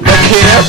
the KIFF.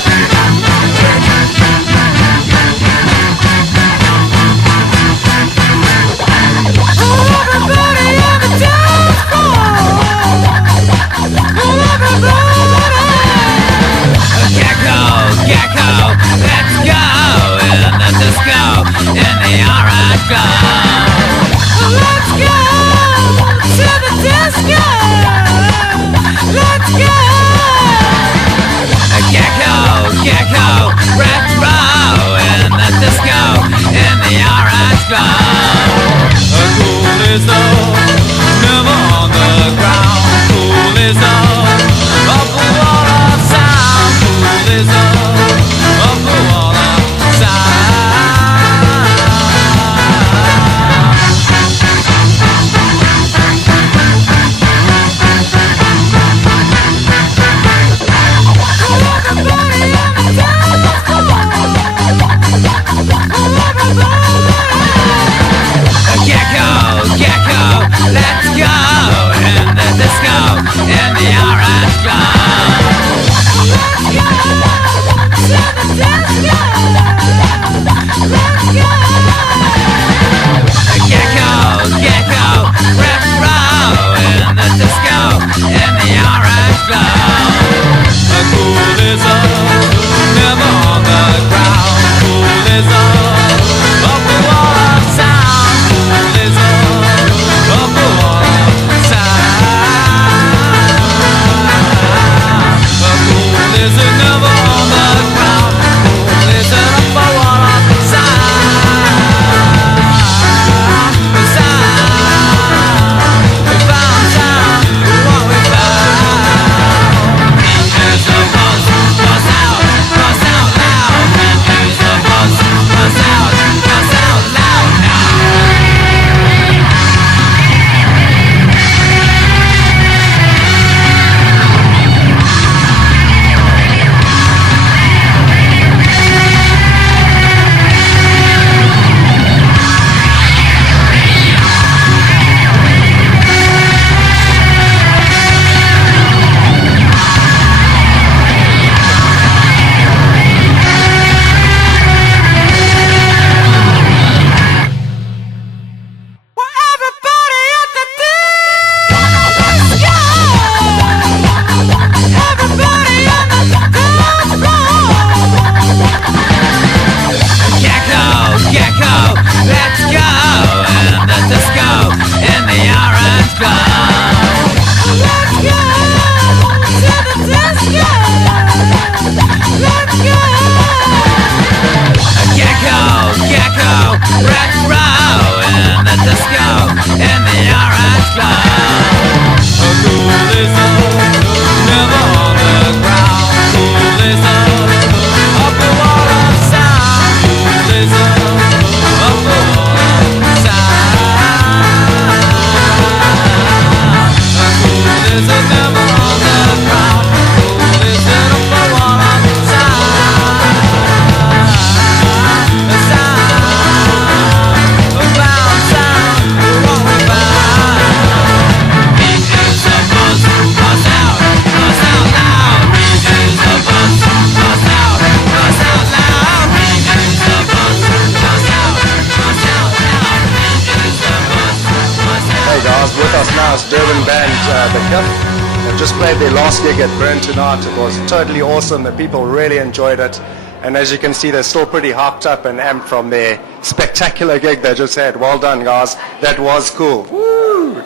With us now is Durban band, the KIFF. They've just played their last gig at Burn tonight. It was totally awesome. The people really enjoyed it. And as you can see, they're still pretty hyped up and amped from their spectacular gig they just had. Well done, guys. That was cool. Woo!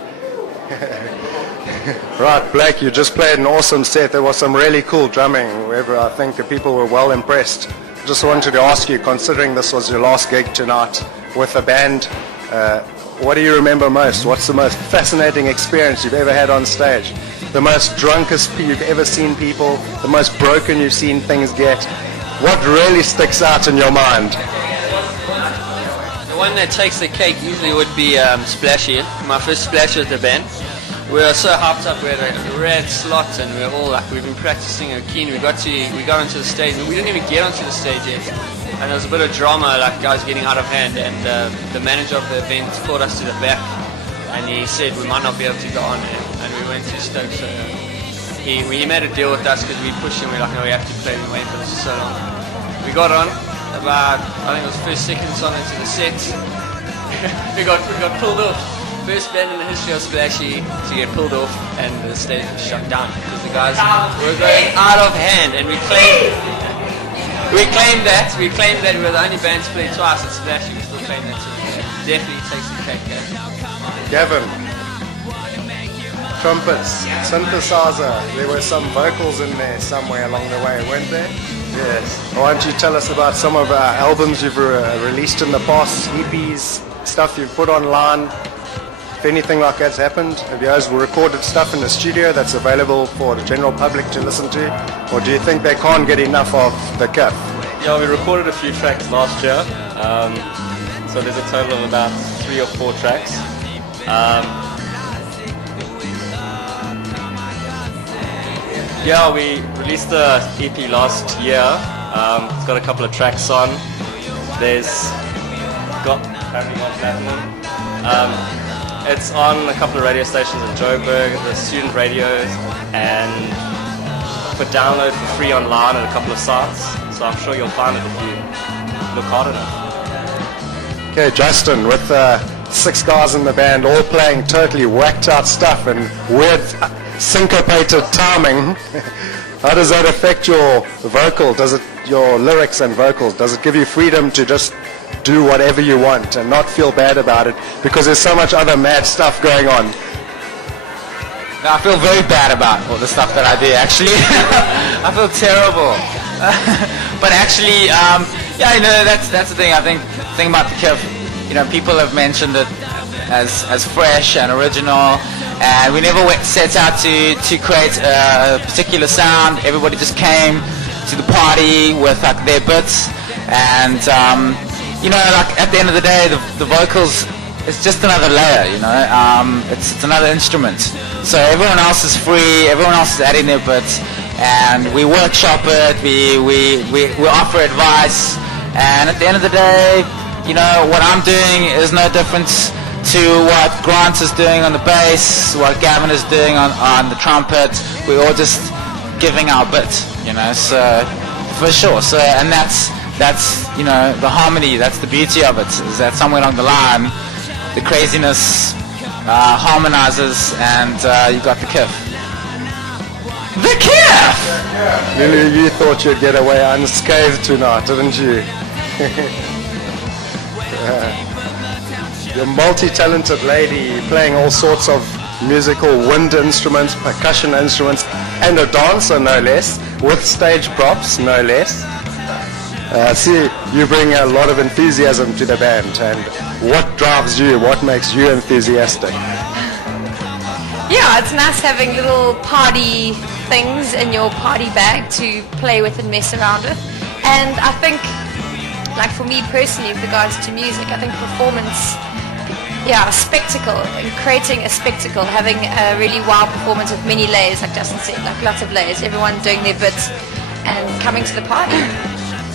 Right, Blake, you just played an awesome set. There was some really cool drumming. I think the people were well impressed. Just wanted to ask you, considering this was your last gig tonight with the band, what do you remember most? What's the most fascinating experience you've ever had on stage? The most drunkest you've ever seen people? The most broken you've seen things get? What really sticks out in your mind? The one that takes the cake usually would be Splashy. My first splash with the band. We were so hyped up. We had a red slot, and we were all like, we've been practicing keen. We got onto the stage, and we didn't even get onto the stage yet. And there was a bit of drama, like guys getting out of hand, and the manager of the event called us to the back, and he said we might not be able to go on, and we went to Stoke. So he made a deal with us because we pushed him. We're like, no, we have to play. We waited for this so long. We got on about, I think it was first seconds on into the set. we got pulled off. First band in the history of Splashy to get pulled off, and the stage was shut down because the guys were going out of hand, and we claimed that we were the only band to play twice at Splashy. We still claim that, so definitely takes the cake. Gavin, trumpets, synthesizer. There were some vocals in there somewhere along the way, weren't there? Yes. Why don't you tell us about some of our albums you've released in the past, EPs, stuff you've put online? If anything like that's happened, have you guys recorded stuff in the studio that's available for the general public to listen to? Or do you think they can't get enough of the KIFF? Yeah, we recorded a few tracks last year. So there's a total of about 3 or 4 tracks. Yeah, we released the EP last year. It's got a couple of tracks on. There's got apparently one platinum. It's on a couple of radio stations in Joburg, the student radios, and for download for free online at a couple of sites. So I'm sure you'll find it if you look hard enough. Okay, Justin, with 6 guys in the band all playing totally whacked out stuff and weird syncopated timing, how does that affect your vocal? Your lyrics and vocals? Does it give you freedom to just do whatever you want and not feel bad about it because there's so much other mad stuff going on? I feel very bad about all the stuff that I do, actually. I feel terrible. But actually, yeah, you know, that's the thing. I think the thing about the KIFF, you know, people have mentioned it as fresh and original, and we never set out to create a particular sound. Everybody just came to the party with like their bits, and you know, like at the end of the day, the vocals, it's just another layer, you know. It's another instrument. So everyone else is free, everyone else is adding their bits, and we workshop it, we offer advice, and at the end of the day, you know, what I'm doing is no different to what Grant is doing on the bass, what Gavin is doing on the trumpet. We're all just giving our bit, you know, so for sure. So, and that's you know, the harmony, that's the beauty of it, is that somewhere along the line the craziness harmonizes, and you got the KIFF. The KIFF! Lily, you thought you'd get away unscathed tonight, didn't you? You're a multi-talented lady playing all sorts of musical wind instruments, percussion instruments, and a dancer, no less, with stage props, no less. See, you bring a lot of enthusiasm to the band, and what drives you, what makes you enthusiastic? Yeah, it's nice having little party things in your party bag to play with and mess around with. And I think, like for me personally, with regards to music, I think performance, yeah, a spectacle, and creating a spectacle, having a really wild performance with many layers, like Justin said, like lots of layers, everyone doing their bits and coming to the party.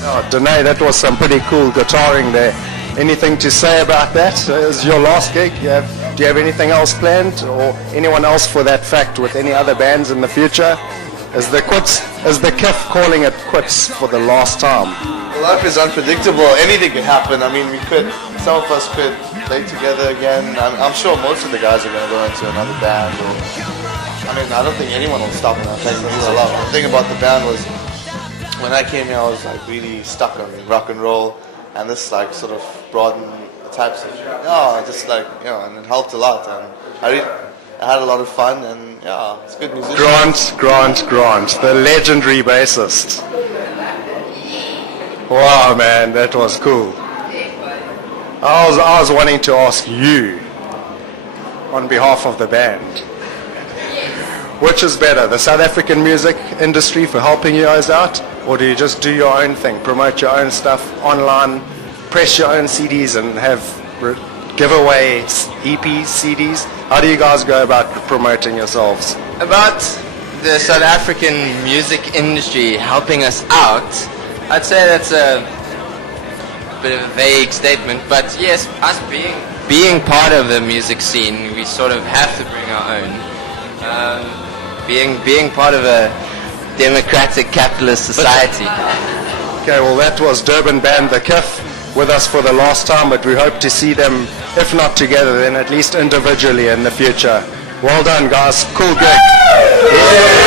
Oh, Danae, that was some pretty cool guitaring there. Anything to say about that? Is your last gig? Do you have anything else planned, or anyone else for that fact with any other bands in the future? Is the KIFF calling it quits for the last time? Life is unpredictable. Anything could happen. I mean, some of us could play together again. I'm sure most of the guys are going to go into another band. I mean, I don't think anyone will stop in our place. The thing about the band was, when I came here, I was like really stuck on rock and roll, and this like sort of broadened the types of, just like, you know, and it helped a lot. And I had a lot of fun, and yeah, it's good music. Grant, the legendary bassist. Wow, man, that was cool. I was wanting to ask you, on behalf of the band, which is better, the South African music industry for helping you guys out, or do you just do your own thing, promote your own stuff online, press your own CDs and have giveaway EPs, CDs? How do you guys go about promoting yourselves? About the South African music industry helping us out, I'd say that's a bit of a vague statement, but yes, us being part of the music scene, we sort of have to bring our own. being part of a democratic capitalist society. Okay, well that was Durban band the KIFF with us for the last time, but we hope to see them, if not together, then at least individually in the future. Well done, guys. Cool gig. Yeah.